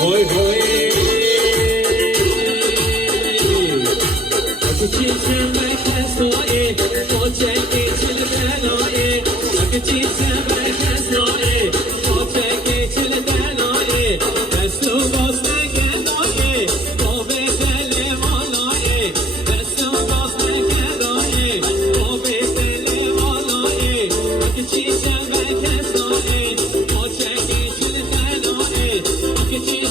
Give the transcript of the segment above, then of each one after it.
Hoy hoy Akıcı merkez noe O çekti çilden noe Akıcı merkez noe O çekti çilden noe Destu bosna gel noe O betele noe Destu bosna gel noe O betele noe Akıcı merkez noe O çekti çilden noe Akıcı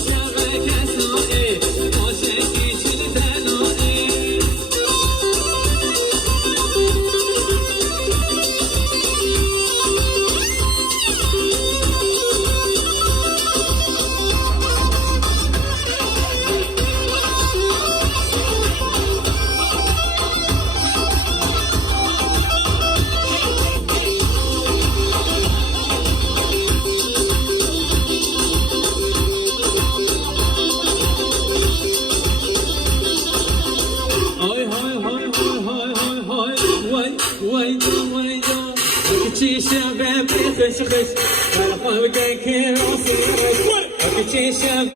Akıcı